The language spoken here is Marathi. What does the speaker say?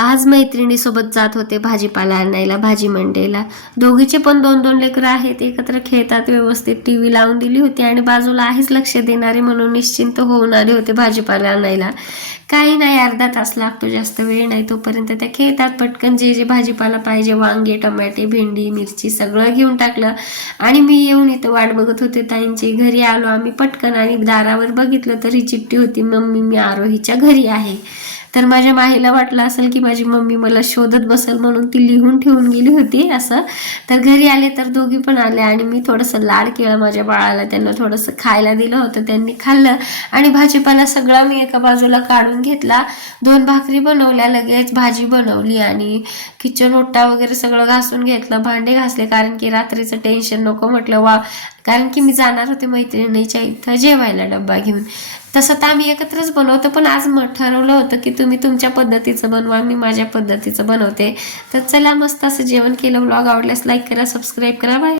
आज मैत्रिणीसोबत जात होते भाजीपाला आणायला भाजी मंडईला. दोघीचे पण 2-2 लेकरं आहेत, एकत्र खेळतात व्यवस्थित. टीव्ही लावून दिली होती आणि बाजूला आहेच लक्ष देणारे म्हणून निश्चिंत होऊन आले होते भाजीपाला आणायला. काही नाही, अर्धा तास लागतो, जास्त वेळ नाही. तोपर्यंत त्या खेळतात. पटकन जे जे भाजीपाला पाहिजे, वांगे, टमाटे, भेंडी, मिरची सगळं घेऊन टाकलं आणि मी येऊन इथं वाट बघत होते ताईंची. घरी आलो आम्ही पटकन आणि दारावर बघितलं तर ही चिठ्ठी होती, मम्मी मी आरोहीच्या घरी आहे. तर माझ्या माहीला वाटलं असेल की माझी मम्मी मला शोधत बसेल म्हणून ती लिहून ठेवून गेली होती असं. तर घरी आले तर दोघी पण आले आणि मी थोडंसं लाड केलं माझ्या बाळाला. त्यांना थोडंसं खायला दिलं होतं, त्यांनी खाल्लं आणि भाजीपाला सगळा मी एका बाजूला काढून घेतला. 2 भाकरी बनवल्या, लगेच भाजी बनवली आणि किचन ओटा वगैरे सगळं घासून घेतलं, भांडे घासले, कारण की रात्रीचं टेन्शन नको म्हटलं. कारण की मी जाणार होते मैत्रिणीच्या इथं जेवायला डब्बा घेऊन. तसं तर आम्ही एकत्रच बनवतो, पण आज ठरवलं होतं की तुम्ही तुमच्या पद्धतीचं बनवा, मी माझ्या पद्धतीचं बनवते. तर चला, मस्त असं जेवण केलं. व्लॉग आवडल्यास लाईक करा, सबस्क्राईब करा. बाय.